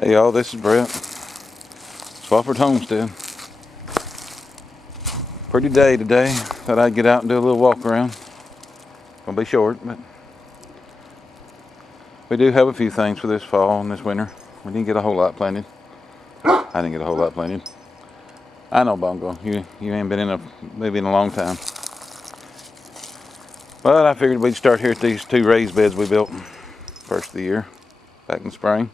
Hey y'all, this is Brett. Swafford Homestead. Pretty day today. Thought I'd get out and do a little walk around. Gonna be short, but we do have a few things for this fall and this winter. We didn't get a whole lot planted. I didn't get a whole lot planted. I know, Bongo. You ain't been in maybe in a long time. But I figured we'd start here at these two raised beds we built first of the year, back in the spring.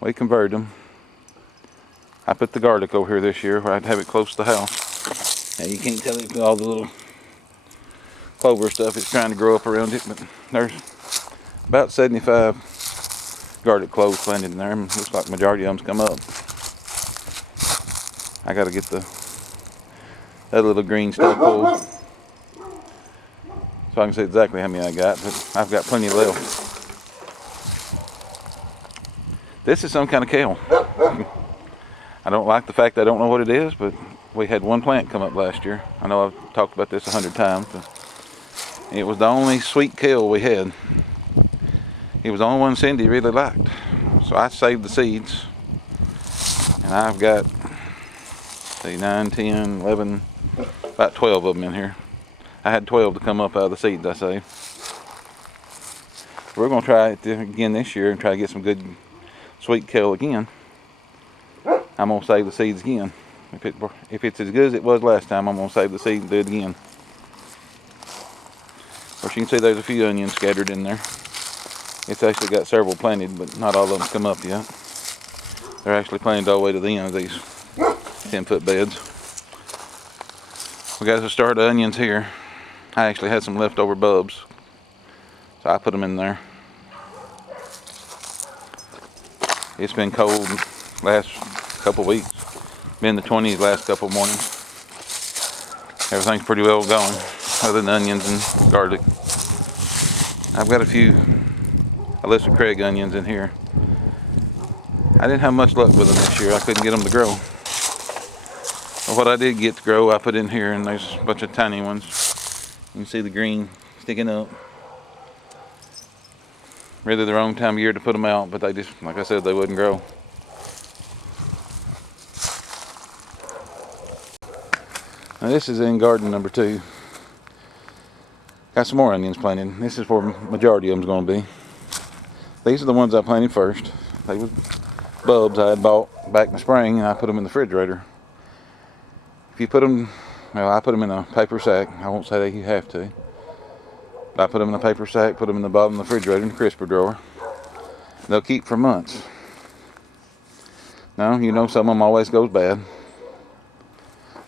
We converted them. I put the garlic over here this year where I'd have it close to the house. Now you can't tell it with all the little clover stuff it's trying to grow up around it, but there's about 75 garlic cloves planted in there, and looks like the majority of them's come up. I gotta get that little green stuff pulled so I can see exactly how many I got, but I've got plenty left. This is some kind of kale. I don't like the fact I don't know what it is, but we had one plant come up last year. I know I've talked about this 100 times, but it was the only sweet kale we had. It was the only one Cindy really liked. So I saved the seeds, and I've got 9, 10, 11, about 12 of them in here. I had 12 to come up out of the seeds I saved. We're going to try it again this year and try to get some good sweet kale again. I'm going to save the seeds again. If it's as good as it was last time, I'm going to save the seeds and do it again. Of course, you can see there's a few onions scattered in there. It's actually got several planted, but not all of them come up yet. They're actually planted all the way to the end of these 10-foot beds. We got to start the onions here. I actually had some leftover bulbs, so I put them in there. It's been cold last couple weeks. Been in the 20s last couple mornings. Everything's pretty well going, other than onions and garlic. I've got a few Alyssa Craig onions in here. I didn't have much luck with them this year. I couldn't get them to grow. But what I did get to grow, I put in here, and there's a bunch of tiny ones. You can see the green sticking up. Really the wrong time of year to put them out, but they just, like I said, they wouldn't grow. Now this is in garden number 2. Got some more onions planted. This is where the majority of them's going to be. These are the ones I planted first. They were bulbs I had bought back in the spring, and I put them in the refrigerator. If you put them, well, I put them in a paper sack. I won't say that you have to. I put them in a paper sack, put them in the bottom of the refrigerator in the crisper drawer. They'll keep for months. Now, you know some of them always goes bad.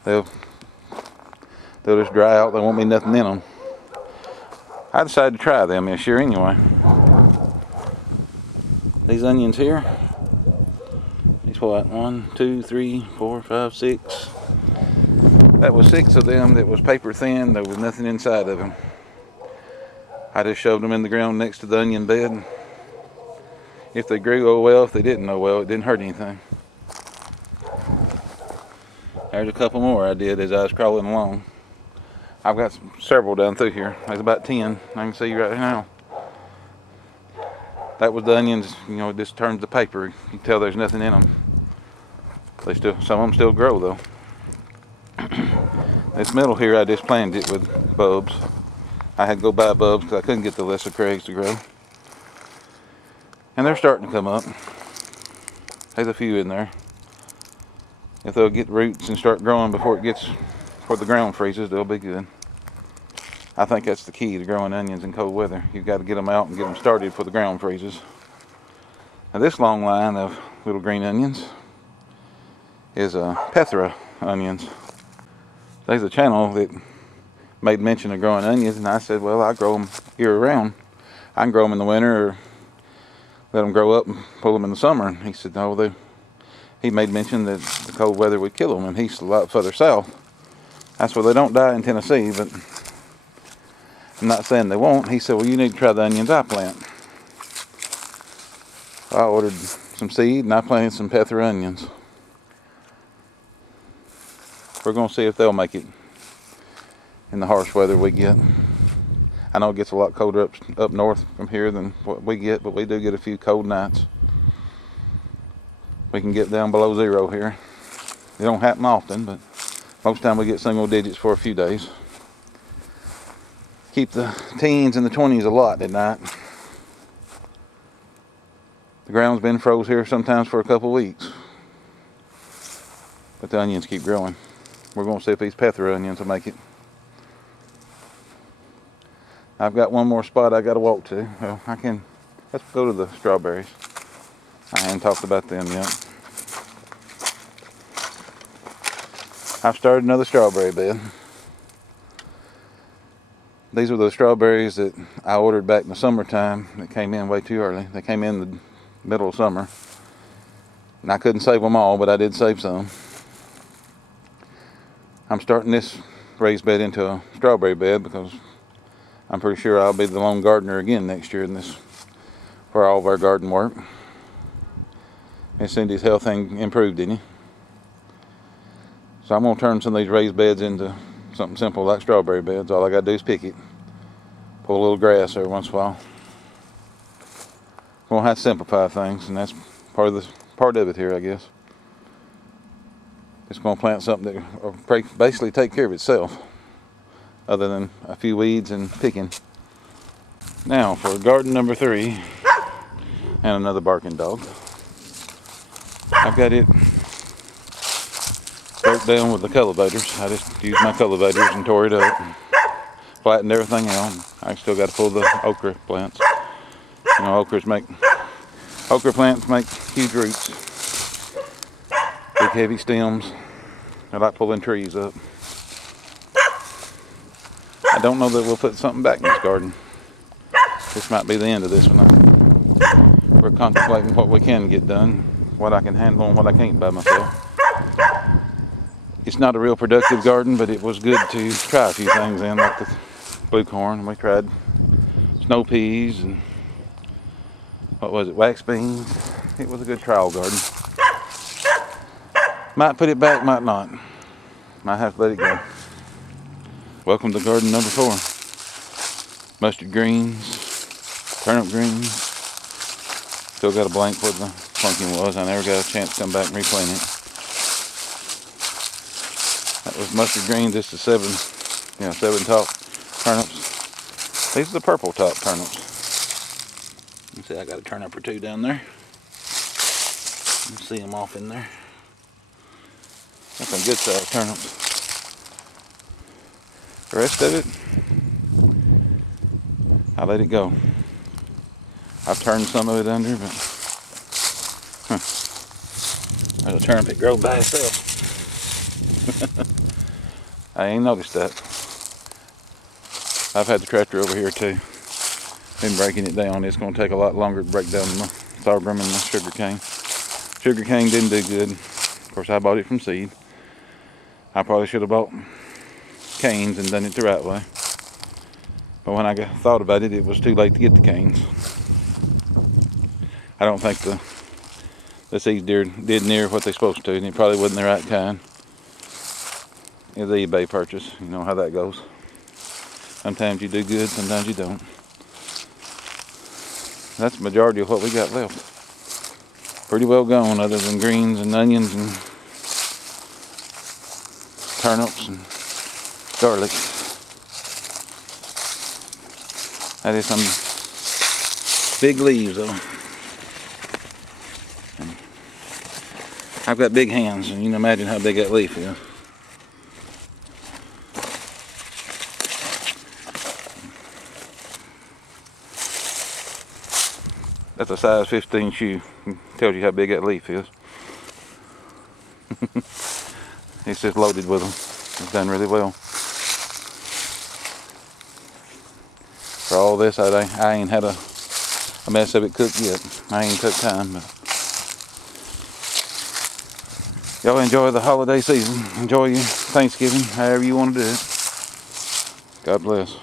They'll just dry out. There won't be nothing in them. I decided to try them this year anyway. These onions here. These what? 1, 2, 3, 4, 5, 6. That was 6 of them that was paper thin. There was nothing inside of them. I just shoved them in the ground next to the onion bed. If they grew, oh well. If they didn't, oh well. It didn't hurt anything. There's a couple more I did as I was crawling along. I've got several down through here. There's about 10 I can see right now. That was the onions, it just turns to paper. You can tell there's nothing in them. Some of them still grow though. This middle here, I just planted it with bulbs. I had to go buy bulbs because I couldn't get the Alyssa Craigs to grow. And they're starting to come up. There's a few in there. If they'll get roots and start growing before the ground freezes, they'll be good. I think that's the key to growing onions in cold weather. You've got to get them out and get them started before the ground freezes. Now this long line of little green onions is Petra Onions. There's a channel that made mention of growing onions, and I said, well, I grow them year round. I can grow them in the winter or let them grow up and pull them in the summer. And he said, no, he made mention that the cold weather would kill them, and he's a lot further south. That's where they don't die in Tennessee, but I'm not saying they won't. He said, well, you need to try the onions I plant. So I ordered some seed, and I planted some Petra onions. We're going to see if they'll make it in the harsh weather we get. I know it gets a lot colder up north from here than what we get, but we do get a few cold nights. we can get down below 0 here. It don't happen often, but most time we get single digits for a few days. Keep the teens and the 20s a lot at night. The ground's been froze here sometimes for a couple weeks, but the onions keep growing. We're going to see if these Petra onions will make it. I've got one more spot I got to walk to. Well, let's go to the strawberries. I haven't talked about them yet. I've started another strawberry bed. These were the strawberries that I ordered back in the summertime that came in way too early. They came in the middle of summer. And I couldn't save them all, but I did save some. I'm starting this raised bed into a strawberry bed because I'm pretty sure I'll be the lone gardener again next year in this for all of our garden work. And Cindy's health thing improved, didn't he? So I'm going to turn some of these raised beds into something simple like strawberry beds. All I got to do is pick it. Pull a little grass every once in a while. I'm going to have to simplify things, and that's part of it here, I guess. It's going to plant something that will basically take care of itself, other than a few weeds and picking. Now for garden number 3, and another barking dog. I've got it broke down with the cultivators. I just used my cultivators and tore it up, and flattened everything out. I still got to pull the okra plants. You know, okra plants make huge roots, big heavy stems. I like pulling trees up. I don't know that we'll put something back in this garden. This might be the end of this one. We're contemplating what we can get done, what I can handle and what I can't by myself. It's not a real productive garden, but it was good to try a few things in, like the blue corn. We tried snow peas and wax beans. It was a good trial garden. Might put it back, might not. Might have to let it go. Welcome to garden number 4. Mustard greens, turnip greens. Still got a blank where the pumpkin was. I never got a chance to come back and replant it. That was mustard greens. This is 7 top turnips. These are the purple top turnips. You see, I got a turnip or 2 down there. You can see them off in there. That's some good sized turnips. The rest of it, I let it go. I've turned some of it under, but there's a turnip that grows by itself. I ain't noticed that. I've had the tractor over here too. Been breaking it down. It's going to take a lot longer to break down the sorghum and the sugar cane. Sugar cane didn't do good. Of course, I bought it from seed. I probably should have bought canes and done it the right way. But when I thought about it, it was too late to get the canes. I don't think the seeds did near what they're supposed to, and it probably wasn't the right kind. It's the eBay purchase. You know how that goes. Sometimes you do good, sometimes you don't. That's the majority of what we got left. Pretty well gone, other than greens and onions and turnips and garlic. That is some big leaves though. I've got big hands, and you can imagine how big that leaf is. That's a size 15 shoe. Tells you how big that leaf is. It's just loaded with them. It's done really well. For all this, I ain't had a mess of it cooked yet. I ain't took time, but y'all enjoy the holiday season. Enjoy your Thanksgiving, however you want to do it. God bless.